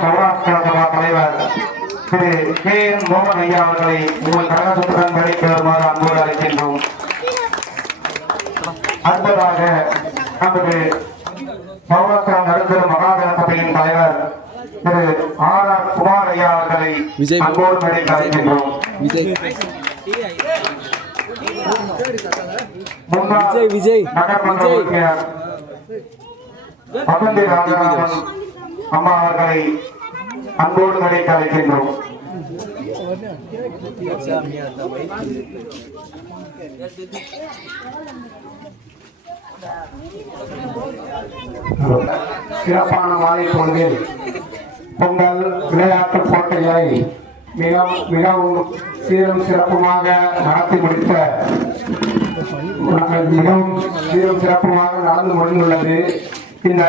சௌராஷ்டிரா சபா தலைவர் திரு K N மோகன் ஐயா அவர்களை உங்கள் கழகத்துடன் வேலைக்கு வருமாறு அன்போடு அழைக்கின்றோம் அடுத்ததாக நமது சௌராஷ்டிரா நடுத்தர மகாஜன சபையின் தலைவர் திரு ஆர் ஆர் குமார் ஐயா அவர்களை. அன்போடு வேலைக்கு அழைக்கின்றோம் முன்னாள் விஜய், விஜய். நகர்மன்ற. உறுப்பினர் வசந்தி ராஜராமன் அம்மா அவர்களை அன்போடு நடிக்க அழைக்கின்றோம். சிறப்பான மாலை பொழுதில் பொங்கல் விளையாட்டு போட்டிகளை மிக மிகவும் சீரும் சிறப்புமாக நடத்தி முடித்த நாங்கள் மிகவும் சீரும் சிறப்புமாக நடந்து முடிந்துள்ளது. இந்த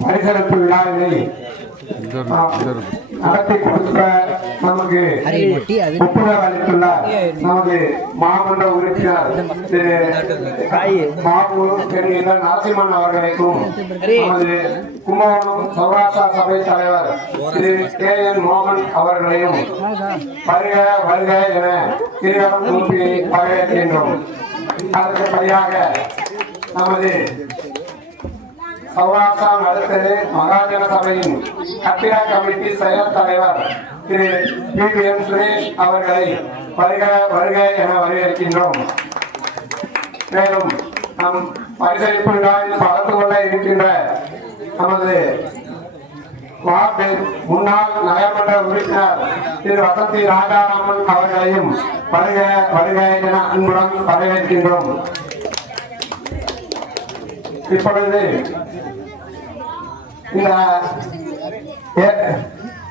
பரிசளிப்பு விழாவினை நடத்தி கொடுக்க நமக்கு ஒப்புதல் அளித்துள்ளார். நமது மாமன்ற உறுப்பினர் திரு பாபு என்கிற நரசிம்மன் அவர்களுக்கும் நமது கும்பகோணம் சௌராஷ்டிரா சபை தலைவர் திரு கே. என். மோகன் அவர்களையும் வருக வருக என திருவரம் கூப்பி வரவேற்கின்றோம் அடுத்தபடியாக நமது சௌராஷ்டிரா நடத்தது மகாஜன சபையின் கட்டிட கமிட்டி செயல் தலைவர் Thiru P. P M. Suresh அவர்களை வருக வருக என வரவேற்கின்றோம். மேலும் நம் பரிசளிப்பு விழாவில் கலந்து கொள்ள இருக்கின்ற நமது வார்டு முன்னாள் நகர்மன்ற உறுப்பினர் திரு வசந்தி ராஜாராமன் அவர்களையும் வருக வருக என அன்புடன் வரவேற்கின்றோம். இப்பொழுது இந்த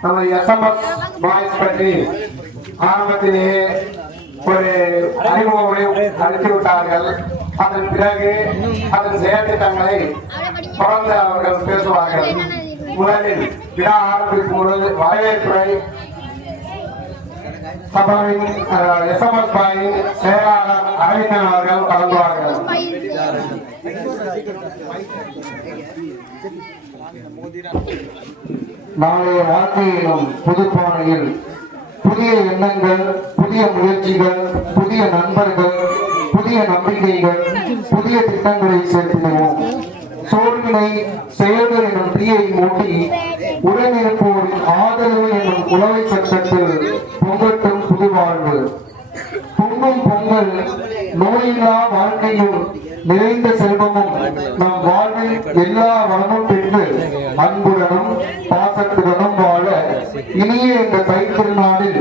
நம்ம எஸ்எம்எஸ் பாய்ஸ் பற்றி ஆரம்பத்திலேயே ஒரு அறிமுக உரை விட்டார்கள். அதன் பிறகு அதன் செயல்திட்டங்களை தொடர்ந்து அவர்கள் பேசுவார்கள். முதலில் விழா ஆரம்பிக்கும் பொழுது வரவேற்புரை சபாவின் எஸ்எம்எஸ் பாயின் செயலாளர் அரவிந்தன் அவர்கள் வழங்குவார்கள் நாளைய வாழ்க்கையிலும் புதுப்பானையில் புதிய எண்ணங்கள் புதிய முயற்சிகள் புதிய நண்பர்கள் புதிய நம்பிக்கைகள் புதிய திட்டங்களை சேர்த்திடுவோம் சோர்வினை செயல்கள் எனும் தீயை மூட்டி உடனிருப்போர் ஆதரவு எனும் உழவை சட்டத்தில் பொங்கட்டும் புது வாழ்வு பொங்கும் பொங்கல் நோயில்லா வாழ்க்கையும் நிறைந்த செல்வமும் நம் வாழ்வில் எல்லா வளமும் பெற்று அன்புடனும் பாசத்துடனும் வாழ இனிய இந்த தைத்திருநாளில்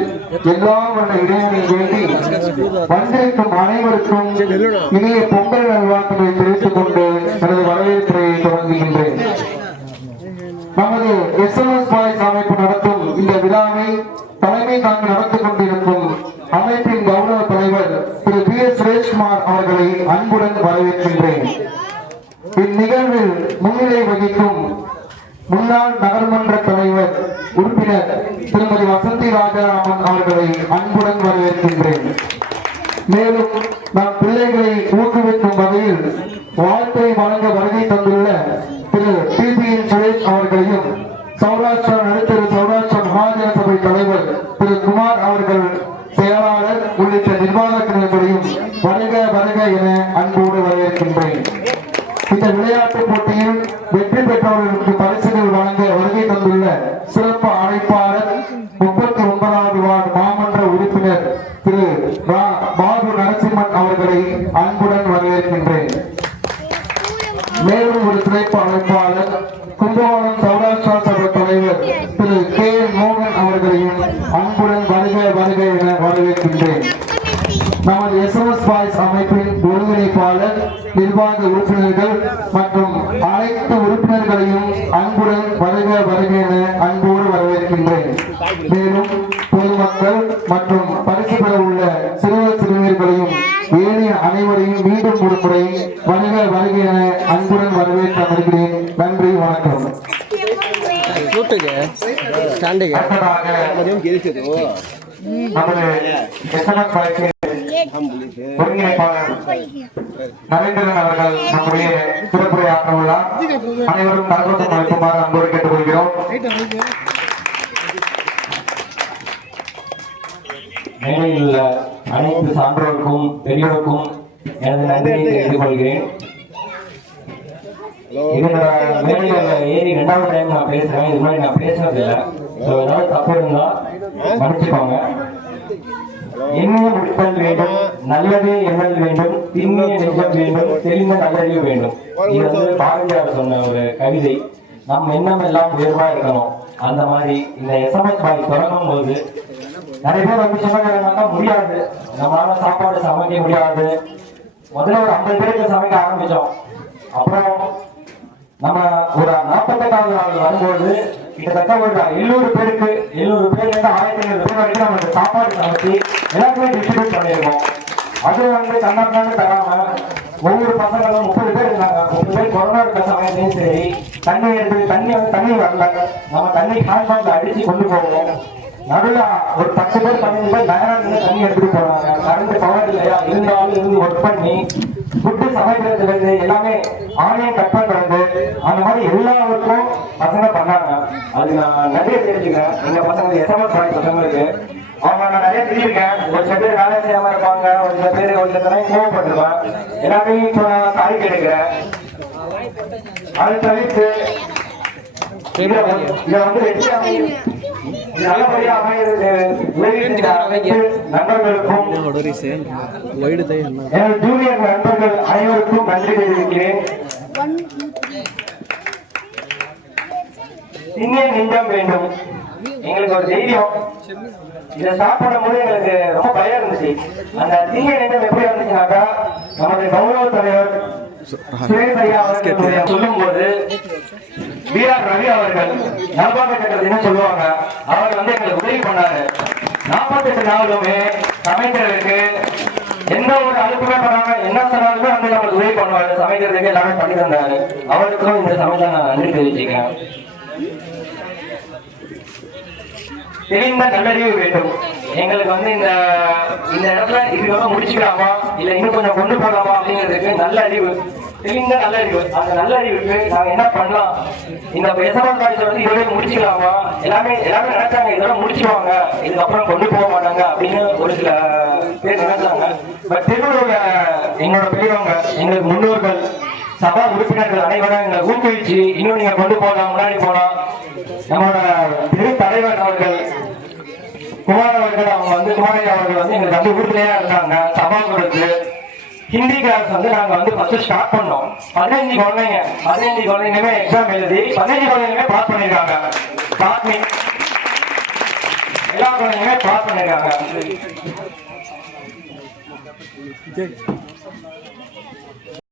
எல்லா வண்ண இறைவனை வேண்டி வந்திருக்கும் அனைவருக்கும் இனிய பொங்கல் நல்வாழ்த்துக்களை தெரிவித்துக் கொண்டு எனது வரவேற்பை தொடங்குகின்றேன். நமது எஸ் எம் எஸ் பாய்ஸ் அமைப்பு நடத்தும் இந்த விழாவை தலைமை தாங்கி நடத்தி கொண்டிருக்கும் அமைப்பின் கௌரவ தலைவர் திரு பி எஸ் சுரேஷ்குமார் அவர்களை அன்புடன் வரவேற்கின்றேன் இந்நிகழ்வில் முன்னிலை வகிக்கும் முன்னாள் நகர்மன்ற தலைவர் உறுப்பினர் திருமதி வசந்தி ராஜாராமன் அவர்களை அன்புடன் வரவேற்கின்றேன். மேலும் நம் பிள்ளைகளை ஊக்குவிக்கும் வகையில் வாழ்த்தை வழங்க வருகை தந்துள்ள Thiru P. P. N. Suresh அவர்களையும் சௌராஷ்டிரா நடுத்தர சௌராஷ்டிரா மகாஜன சபை தலைவர் திரு குமார் அவர்கள் உள்ளிட்ட உள்ளிட்ட நிர்வாகத்தினர்களையும் வருக வருக என அன்போடு வரவேற்கின்றேன். இந்த விளையாட்டுப் போட்டியில் வெற்றி பெற்றவர்களுக்கு பரிசுகள் வழங்க வருகை தந்துள்ள சிறப்பு அழைப்பாளர் முப்பத்தி ஒன்பதாவது வார்டு மாமன்ற உறுப்பினர் திரு பாபு நரசிம்மன் அவர்களை அன்புடன் வரவேற்கின்றேன். மேலும் ஒரு சிறப்பு அழைப்பாளர் கும்பகோணம் சௌராஷ்டிரா சபை தலைவர் திரு கே மோகன் அவர்களையும் அன்புடன் வருக வருக என வரவேற்கின்றேன் நமது எஸ்எம்எஸ் பாய்ஸ் அமைப்பின் ஒருங்கிணைப்பாளர் நிர்வாக உறுப்பினர்கள் மற்றும் அனைத்து உறுப்பினர்களையும் அன்புடன் வருக வருக என அன்போடு வரவேற்கின்றேன். மேலும் பொதுமக்கள் மற்றும் பரிசு பெற உள்ள சிறுவர் சிறுமியர்களையும் ஏனைய அனைவரையும் மீண்டும் ஒரு முறை வருக வருக என அன்புடன் வரவேற்று அமர்கிறேன். நன்றி வணக்கம். அடுத்ததாக நமது அனைவரும் தற்போது அளிக்குமாறு அனைத்து சான்றோருக்கும் பெரியோருக்கும் எனது நன்றியை தெரிவித்துக் கொள்கிறேன். இதனோட ஏறி ரெண்டாவது டைம் நான் பேசுறேன். இது மாதிரி நான் பேசுறது இல்லை. ஏதாவது தப்பு இருந்தால் மன்னிச்சுக்கோங்க எண்ணிய வேண்டும்? நல்லதே எண்ணல் வேண்டும்? திண்ணிய நெஞ்சம் வேண்டும்? தெளிந்த நல்லறிவு வேண்டும். இது வந்து பாரதியார் சொன்ன ஒரு கவிதை. நம் எண்ணம் எல்லாம் உயர்வா இருக்கணும். அந்த மாதிரி இந்த எஸ்எம்எஸ் பாய் தொடங்கும் போது நிறைய பேர் வந்து சொன்னாங்க முடியாது. நம்மளால சாப்பாடு சமைக்க முடியாது. முதல்ல ஒரு ஐம்பது பேருக்கு சமைக்க ஆரம்பிச்சோம். அப்புறம் நம்ம ஒரு நாற்பத்தெட்டாவது நாள் வரும்போது கிட்டத்தட்ட ஒரு எழுநூறு பேருக்கு எழுநூறு பேர்ல இருந்து ஆயிரத்தி ஐநூறு பேர் வரைக்கும் நம்ம சாப்பாடு நடத்தி எல்லாருக்குமே டிஸ்ட்ரிபியூட் பண்ணியிருக்கோம். அது வந்து கண்ணாடி தராம ஒவ்வொரு பசங்களும் முப்பது பேர் இருந்தாங்க முப்பது பேர் கொரோனா இருக்க சமயத்தையும் சரி தண்ணி எடுத்து தண்ணி வந்து தண்ணி வரல. நம்ம தண்ணி ஹேண்ட்பம்ப்ல அடிச்சு கொண்டு போவோம். நடுவில் ஒரு பத்து பேர் பதினஞ்சு பேர் நகரம் தண்ணி எடுத்துட்டு போவாங்க கரண்ட் பவர் இல்லையா? இருந்தாலும் இருந்து ஒர்க் பண்ணி புட்டு சமைக்கிறதுலேருந்து எல்லாமே ஆன்லைன் கட் பண்றது அந்த மாதிரி எல்லாருக்கும் பசங்க பண்ணாங்க. அது நான் நிறைய தெரிஞ்சுக்கிறேன் எங்க பசங்க எஸ்எம்எஸ் பண்ணி பசங்களுக்கு அவங்க நான் நிறைய தெரிஞ்சிருக்கேன் ஒரு சில பேர் வேலை செய்யாம இருப்பாங்க. ஒரு சில பேர் ஒரு சில பேர் கோவப்பட்டிருப்பேன் எல்லாத்தையும் இப்போ நான் தாய் கேட்டுக்கிறேன் அது தவிர்த்து இதை வந்து வெற்றியாமை நல்லபடியாக நண்பர்களுக்கும் ஜூனியர் நண்பர் உங்கள் அனைவருக்கும் நன்றி தெரிவிக்கிறேன். சிங்க வேண்டும். எங்களுக்கு ஒரு தைரியம். இதை சாப்பிடும் போது எங்களுக்கு ரொம்ப பயம் இருந்துச்சு. அந்த சிங்க நிஞ்சம் எப்படி இருந்துச்சுனாக்கா நம்முடைய கௌரவ தலைவர் சொல்லும் போது வீரர் ரவி அவர்கள் நாற்பத்தி எட்டு சொல்லுவாங்க அவர் வந்து எங்களுக்கு உதவி பண்ணாரு. நாற்பத்தி எட்டு நாளுமே அமைச்சர்களுக்கு எந்த ஒரு அழுத்தமே பண்ணாங்க என்ன சொன்ன எல்லாமே நம்மளுக்கு உதவி பண்ணுவாங்க சமைக்கிறதுக்கு எல்லாமே பண்ணி தந்தாரு. அவருக்கும் இந்த சமயத்தில் நான் நன்றி தெரிவிச்சுக்கிறேன். தெளிந்த நல்லறிவு வேண்டும். எங்களுக்கு வந்து இந்த இந்த இடத்துல இதுக்காக முடிச்சுக்கலாமா? இல்ல இன்னும் கொஞ்சம் கொண்டு போகலாமா அப்படிங்கிறதுக்கு நல்ல அறிவு. தெளிந்த நல்லறிவு. அந்த நல்ல அறிவுக்கு நாங்க என்ன பண்ணலாம்? இந்த எஸ்எம்எஸ் காலேஜ் வந்து இதோட முடிச்சுக்கலாமா? எல்லாமே எல்லாமே நினைச்சாங்க இதோட முடிச்சுவாங்க இதுக்கப்புறம் கொண்டு போக மாட்டாங்க அப்படின்னு ஒரு சில பேர் நினைச்சாங்க பட் திருவள்ளுவர் எங்களோட பெரியவங்க எங்களுக்கு முன்னோர்கள் சபா உறுப்பினர்கள் அனைவரும் எங்களை ஊக்குவிச்சு இன்னும் நீங்க கொண்டு போகலாம் முன்னாடி போகலாம். நம்மளோட பெரு தலைவர் அவர்கள் குமார் அவர்கள் அவங்க வந்து குமாரி அவர்கள் வந்து எங்களுக்கு வந்து உறுதுணையா இருந்தாங்க. சபா கொடுத்து ஹிந்தி கிளாஸ் வந்து நாங்க வந்து ஃபர்ஸ்ட் ஸ்டார்ட் பண்ணோம். பதினஞ்சு குழந்தைங்க பதினஞ்சு குழந்தைங்களுமே எக்ஸாம் எழுதி பதினஞ்சு குழந்தைங்களுமே பாஸ் பண்ணிருக்காங்க. பாஸ் எல்லா குழந்தைங்களுமே பாஸ் பண்ணிருக்காங்க.